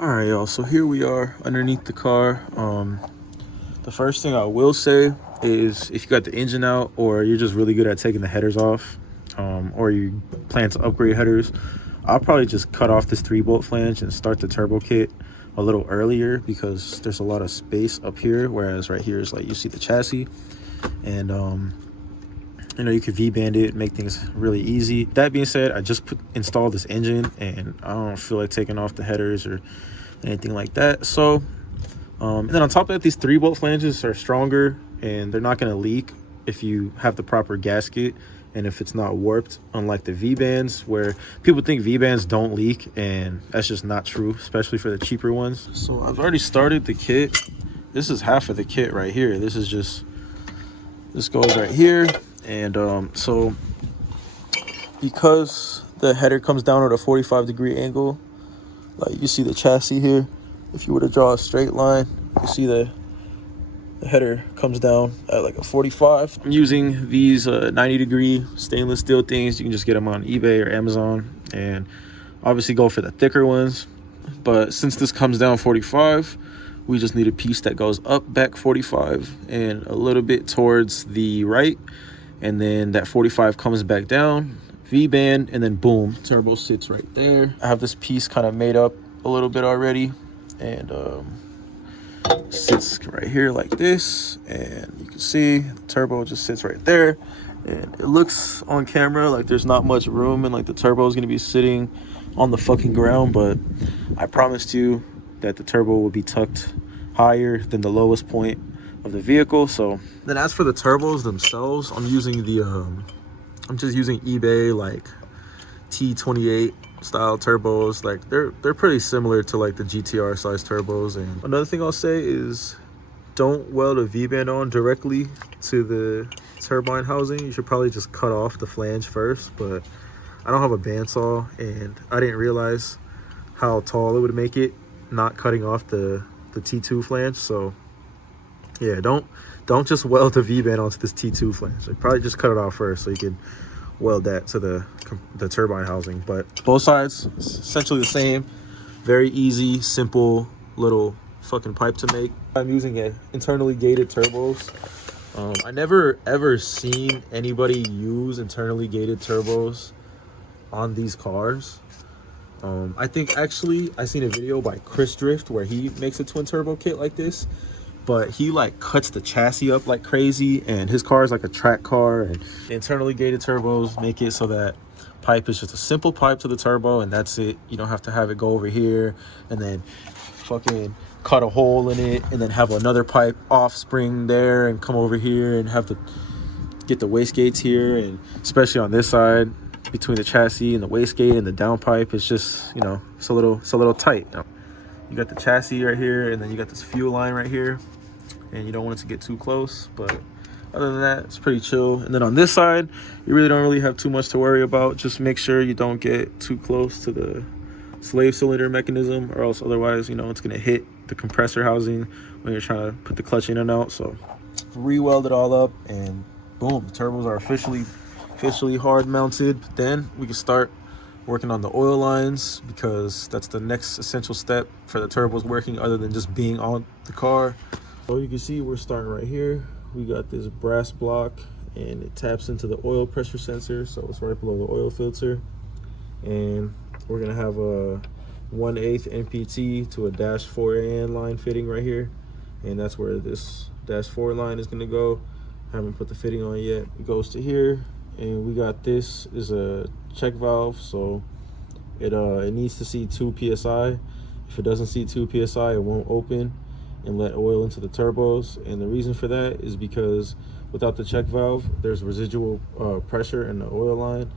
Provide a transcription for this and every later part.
All right, y'all. So here we are underneath the car. The first thing I will say is if you got the engine out, or you're just really good at taking the headers off, or you plan to upgrade headers, I'll probably just cut off this 3-bolt flange and start the turbo kit a little earlier because there's a lot of space up here, whereas right here is like you see the chassis, and you can V-band it, make things really easy. That being said, I just installed this engine and I don't feel like taking off the headers or anything like that. So and then on top of that, these 3-bolt flanges are stronger and they're not going to leak if you have the proper gasket and if it's not warped, unlike the V-bands, where people think V-bands don't leak, and that's just not true, especially for the cheaper ones. So I've already started the kit. This is half of the kit right here. This goes right here. And so because the header comes down at a 45-degree angle, like you see the chassis here, if you were to draw a straight line, you see the header comes down at like a 45. I'm using these 90-degree stainless steel things. You can just get them on eBay or Amazon, and obviously go for the thicker ones. But since this comes down 45, we just need a piece that goes up back 45 and a little bit towards the right, and then that 45 comes back down, V-band, and then boom, turbo sits right there. I have this piece kind of made up a little bit already, and sits right here like this, and you can see the turbo just sits right there, and it looks on camera like there's not much room and like the turbo is going to be sitting on the fucking ground, but I promised you that the turbo will be tucked higher than the lowest point of the vehicle. So then as for the turbos themselves, I'm just using eBay like T28 style turbos. Like they're pretty similar to like the GTR size turbos. And another thing I'll say is don't weld a V-band on directly to the turbine housing. You should probably just cut off the flange first, but I don't have a bandsaw and I didn't realize how tall it would make it not cutting off the T2 flange. So yeah, don't just weld the V-band onto this T2 flange. Like, probably just cut it off first so you can weld that to the turbine housing. But both sides essentially the same. Very easy, simple little fucking pipe to make. I'm using internally gated turbos. I never ever seen anybody use internally gated turbos on these cars. I think actually I seen a video by Chris Drift where he makes a twin turbo kit like this, but he like cuts the chassis up like crazy, and his car is like a track car, and internally gated turbos make it so that pipe is just a simple pipe to the turbo and that's it. You don't have to have it go over here and then fucking cut a hole in it and then have another pipe off spring there and come over here and have to get the wastegates here. And especially on this side between the chassis and the wastegate and the downpipe, it's just, it's a little tight. You got the chassis right here, and then you got this fuel line right here, and you don't want it to get too close. But other than that, it's pretty chill. And then on this side, you really don't have too much to worry about. Just make sure you don't get too close to the slave cylinder mechanism, or else otherwise, it's gonna hit the compressor housing when you're trying to put the clutch in and out. So re-weld it all up, and boom, the turbos are officially hard mounted. Then we can start working on the oil lines, because that's the next essential step for the turbos working, other than just being on the car. So you can see we're starting right here. We got this brass block and it taps into the oil pressure sensor, so it's right below the oil filter. And we're gonna have a 1/8 NPT to a -4AN line fitting right here, and that's where this -4 line is gonna go. Haven't put the fitting on yet. It goes to here, and we got this is a check valve, so it needs to see 2 psi. If it doesn't see 2 psi, it won't open and let oil into the turbos. And the reason for that is because without the check valve, there's residual pressure in the oil line,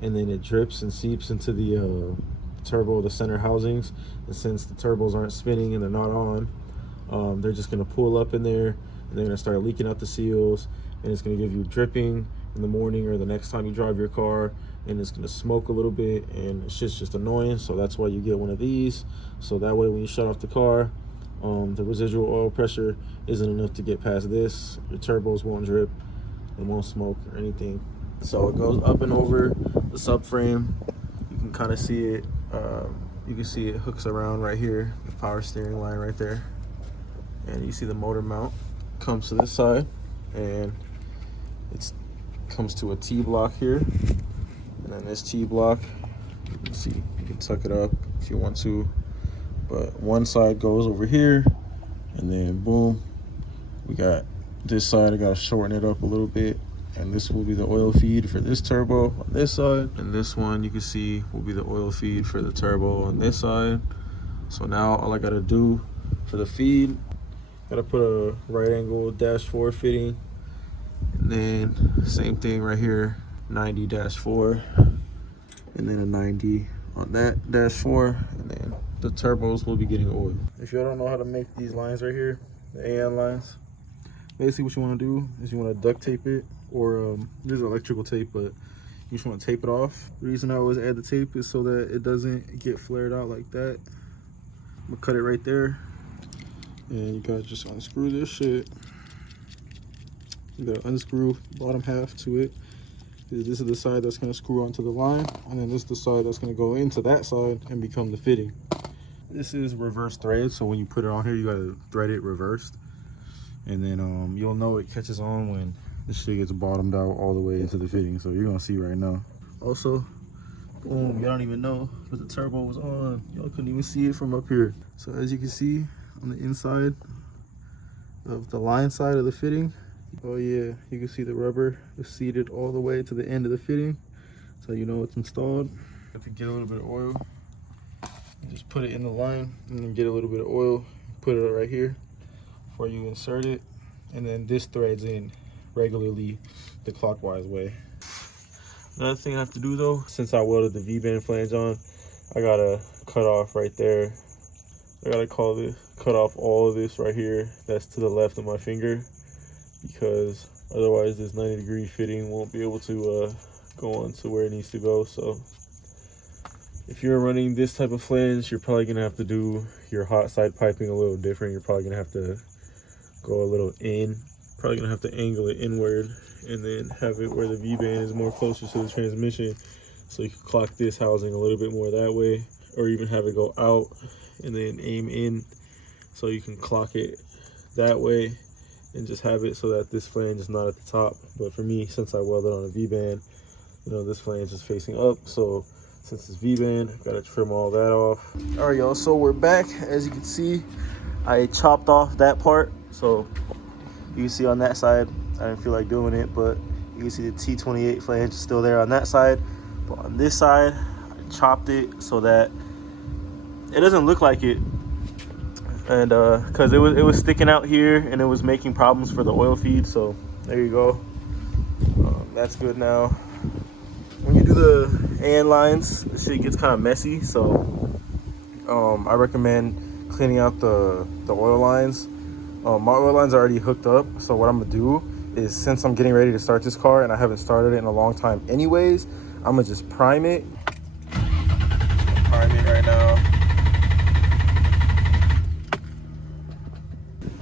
and then it drips and seeps into the turbo, the center housings. And since the turbos aren't spinning and they're not on, they're just going to pull up in there, and they're going to start leaking out the seals, and it's going to give you dripping in the morning or the next time you drive your car, and it's going to smoke a little bit, and it's just annoying. So that's why you get one of these, so that way when you shut off the car, the residual oil pressure isn't enough to get past this. Your turbos won't drip, it won't smoke or anything. So it goes up and over the subframe. You can kind of see it you can see it hooks around right here, the power steering line right there. And you see the motor mount comes to this side, and it comes to a T-block here. And then this T-block, you can see, you can tuck it up if you want to. But one side goes over here, and then boom, we got this side. I gotta shorten it up a little bit, and this will be the oil feed for this turbo on this side, and this one you can see will be the oil feed for the turbo on this side. So now all I gotta do for the feed, gotta put a right angle -4 fitting, and then same thing right here, 90-4, and then a 90 on that -4, and then the turbos will be getting oil. If you don't know how to make these lines right here, the AN lines, basically what you want to do is you want to duct tape it, or there's electrical tape, but you just want to tape it off. The reason I always add the tape is so that it doesn't get flared out like that. I'm gonna cut it right there, and you gotta just unscrew this shit. You gotta unscrew bottom half to it. This is the side that's gonna screw onto the line, and then this is the side that's gonna go into that side and become the fitting. This is reverse thread, so when you put it on here, you gotta thread it reversed, and then you'll know it catches on when this shit gets bottomed out all the way into the fitting. So you're gonna see right now. Also, boom, y'all don't even know, but the turbo was on. Y'all couldn't even see it from up here. So as you can see on the inside of the line side of the fitting, oh yeah, you can see the rubber is seated all the way to the end of the fitting, so you know it's installed. Have to get a little bit of oil, and just put it in the line, and then get a little bit of oil, put it right here before you insert it, and then this threads in regularly the clockwise way. Another thing I have to do though, since I welded the V-band flange on, I gotta cut off right there. I gotta cut off all of this right here that's to the left of my finger, because otherwise this 90-degree fitting won't be able to go on to where it needs to go. So if you're running this type of flange, you're probably gonna have to do your hot side piping a little different. You're probably gonna have to go a little in, probably gonna have to angle it inward, and then have it where the V-band is more closer to the transmission, so you can clock this housing a little bit more that way, or even have it go out and then aim in, so you can clock it that way, and just have it so that this flange is not at the top. But for me, since I welded on a V-band, you know, this flange is facing up, so since it's V-band, gotta trim all that off. All right, y'all, so we're back. As you can see, I chopped off that part, so you can see on that side, I didn't feel like doing it, but you can see the T28 flange is still there on that side. But on this side, I chopped it so that it doesn't look like it, and because it was sticking out here and it was making problems for the oil feed. So there you go. That's good now. When you do the AN lines, the shit gets kind of messy, so I recommend cleaning out the oil lines. My oil lines are already hooked up, so what I'm gonna do is, since I'm getting ready to start this car and I haven't started it in a long time anyways, I'm gonna just prime it. Prime it right now.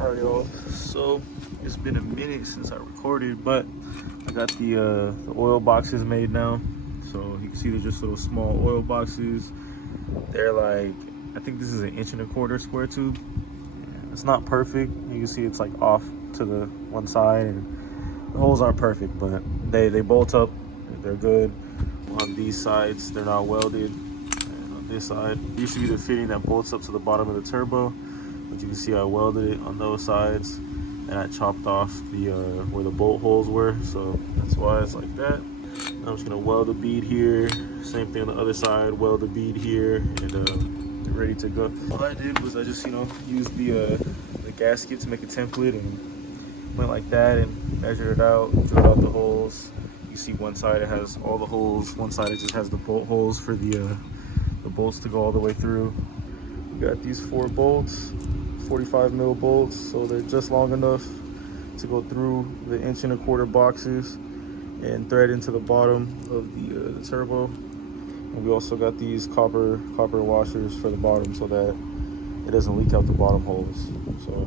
Alright, y'all, so it's been a minute since I recorded, but I got the oil boxes made now. So you can see they're just little small oil boxes. They're like, I think this is an 1.25" square tube. It's not perfect. You can see it's like off to the one side, and the holes aren't perfect, but they bolt up. They're good. On these sides, they're not welded. And on this side, it used to be the fitting that bolts up to the bottom of the turbo, but you can see I welded it on those sides, and I chopped off the where the bolt holes were, so that's why it's like that. I'm just gonna weld a bead here. Same thing on the other side. Weld a bead here, and get ready to go. All I did was I just, you know, used the gasket to make a template, and went like that and measured it out, drilled out the holes. You see one side it has all the holes, one side it just has the bolt holes for the bolts to go all the way through. We got these 4 bolts, 45 mil bolts, so they're just long enough to go through the 1.25" boxes and thread into the bottom of the turbo. And we also got these copper washers for the bottom so that it doesn't leak out the bottom holes. So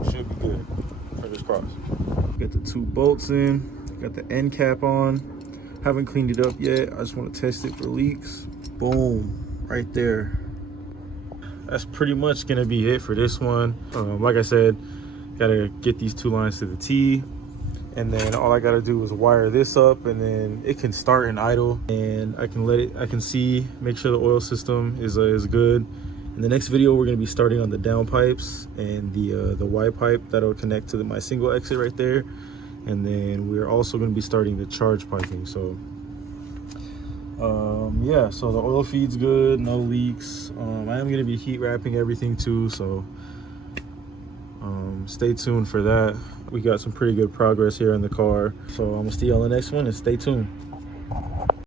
it should be good. Fingers crossed. Got the 2 bolts in, got the end cap on. Haven't cleaned it up yet. I just want to test it for leaks. Boom, right there. that's pretty much gonna be it for this one. Like I said, gotta get these 2 lines to the T, and then all I gotta do is wire this up, and then it can start and idle, and I can make sure the oil system is good. In the next video, we're gonna be starting on the down pipes and the Y pipe that'll connect to my single exit right there, and then we're also gonna be starting the charge piping. So yeah, so the oil feed's good, no leaks. I am gonna be heat wrapping everything too, so stay tuned for that. We got some pretty good progress here in the car, so I'm gonna see you on the next one, and stay tuned.